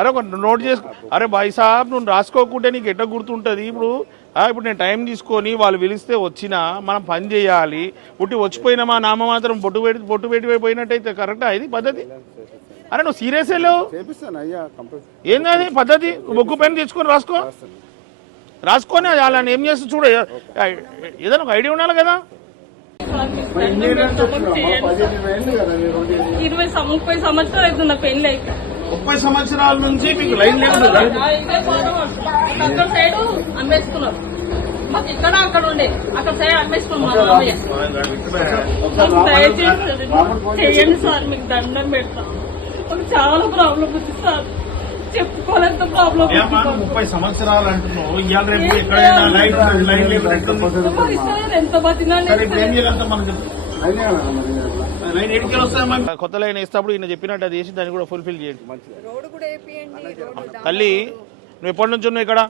అరే ఒక నోట్ చేసుకో. అరే భాయ్ సాబ్ నువ్వు రాసుకోకుంటే నీకు ఎట్లా గుర్తుంటుంది. ఇప్పుడు నేను టైం తీసుకొని వాళ్ళు పిలిస్తే వచ్చినా మనం పని చేయాలి. పుట్టి వచ్చిపోయినా మా నామ మాత్రం బొట్టు పెట్టి పోయినట్టయితే కరెక్టా ఇది పద్ధతి? అరే నువ్వు సీరియస్ లేవు. ఏంది అది పద్ధతి? బొగ్గు పెన్ తెచ్చుకొని రాసుకొని వాళ్ళని ఏం చేస్తా చూడ. ఏదైనా ఒక ఐడియా ఉండాలి కదా. 30 సంవత్సరాలు అవుతుంది నా పెళ్లి అయితే. 30 సంవత్సరాల నుంచి మీకు లైన్ లేదు. అక్కడ సైడ్ అమ్మేసుకున్నారు. మాకు ఇక్కడ అక్కడ ఉండే అక్కడ సైడ్ అమ్మేసుకున్నాం. మా మామయ్య దయచేసి చేయండి సార్, మీకు దండం పెడతాం. మాకు చాలా ప్రాబ్లం ఉంది సార్, చెప్పుకోలేంత ప్రాబ్లం. 30 సంవత్సరాలు అంటున్నావు, ఎంత బతినా కొత్త లైన్ వేసినప్పుడు ఈయన చెప్పినట్టు అది వేసి దాన్ని కూడా ఫుల్ఫిల్ చేయండి. తల్లి నువ్వు ఎప్పటి నుంచి ఉన్నావు ఇక్కడ?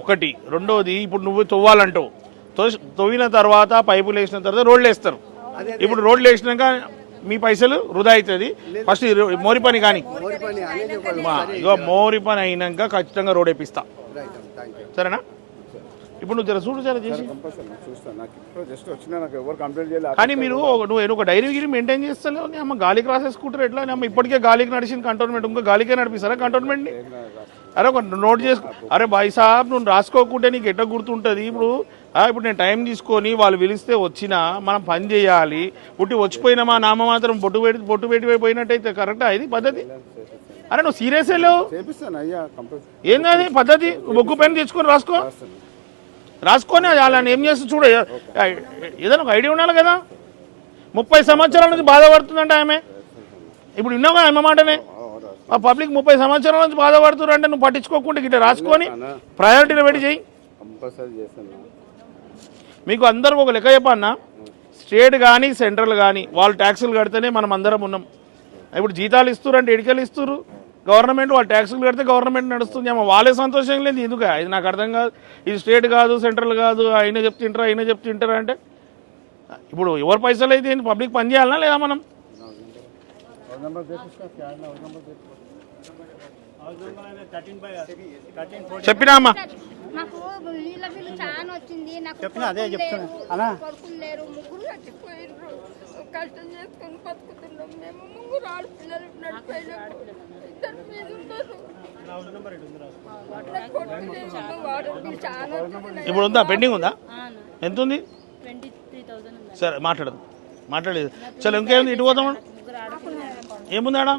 ఒకటి. రెండోది ఇప్పుడు నువ్వు తవ్వాలంటావు, తవ్విన తర్వాత పైపులు వేసిన తర్వాత రోడ్లు వేస్తారు. ఇప్పుడు రోడ్లు వేసినాక మీ పైసలు వృధా అవుతుంది. ఫస్ట్ మోరి పని కానీ ఇగో మోరి పని అయినాక ఖచ్చితంగా రోడ్ వేపిస్తా, సరేనా? ఇప్పుడు నువ్వు చూడు జర చేసి. కానీ నువ్వు ఒక డైరీ గిరి మెయింటైన్ చేస్తలేవు. అమ్మ గాలికి రాసేసుకుంటారు ఎట్లా? అమ్మ ఇప్పటికే గాలికి నడిచింది కంటోన్మెంట్, ఇంకా గాలికే నడిపిస్తారా కంటోన్మెంట్ని? అరే ఒక నోట్ చేసుకో. అరే భాయ్ సాబ్ నువ్వు రాసుకోకుంటే నీకు ఎట్లా గుర్తుంటుంది. ఇప్పుడు నేను టైం తీసుకొని వాళ్ళు పిలిస్తే వచ్చినా మనం పని చేయాలి. పుట్టి వచ్చిపోయినా మా నామ మాత్రం బొట్టు పెట్టి పోయినట్టయితే కరెక్టా ఇది పద్ధతి? అరే నువ్వు సీరియస్ లేవు. ఏంది అది పద్ధతి? బొగ్గు పెన్ తెచ్చుకొని రాసుకొని వాళ్ళని ఏం చేస్తా చూడ. ఏదైనా ఒక ఐడియా ఉండాలి కదా. 30 సంవత్సరాల నుంచి బాధపడుతుందంటే ఆమె. ఇప్పుడు విన్నావు ఆమె మాటనే. ఆ పబ్లిక్ 30 సంవత్సరాల నుంచి బాధపడుతున్నారు అంటే నువ్వు పట్టించుకోకుండా ఇట్లా రాసుకొని ప్రయారిటీలో పెట్టి చేయి. మీకు అందరికి ఒక లెక్క చెప్పన్నా, స్టేట్ కానీ సెంట్రల్ కానీ వాళ్ళు ట్యాక్సులు కడితేనే మనం అందరం ఉన్నాం. ఇప్పుడు జీతాలు ఇస్తారు అంటే ఎడికలు ఇస్తారు గవర్నమెంట్, వాళ్ళు ట్యాక్సులు కడితే గవర్నమెంట్ నడుస్తుంది. ఏమో వాళ్ళే సంతోషం లేదు. ఎందుకు ఇది నాకు అర్థం కాదు. ఇది స్టేట్ కాదు సెంట్రల్ కాదు, అయినా చెప్తుంటారా అంటే ఇప్పుడు ఎవరు పైసలు అయితే పబ్లిక్ పని చేయాలనా లేదా? మనం చెప్పినా అమ్మా నాకు నీళ్ళ బిల్లు చాలా వచ్చింది. నాకు కొడుకులు లేరు, ముగ్గురు చచ్చిపోయారు. కష్టం చేసుకుని బతుకుతున్నాం మేము. ముగ్గురు ఆడపిల్లలు నడిపోయినారు, ఇద్దరు మీద ఉన్నారు. ఇప్పుడు ఉందా? పెండింగ్ ఉందా? ఎంత ఉంది? సరే మాట్లాడదు. చలో ఇంకేముంది? ఇటు పోతాం. ఏముంది ఆడ?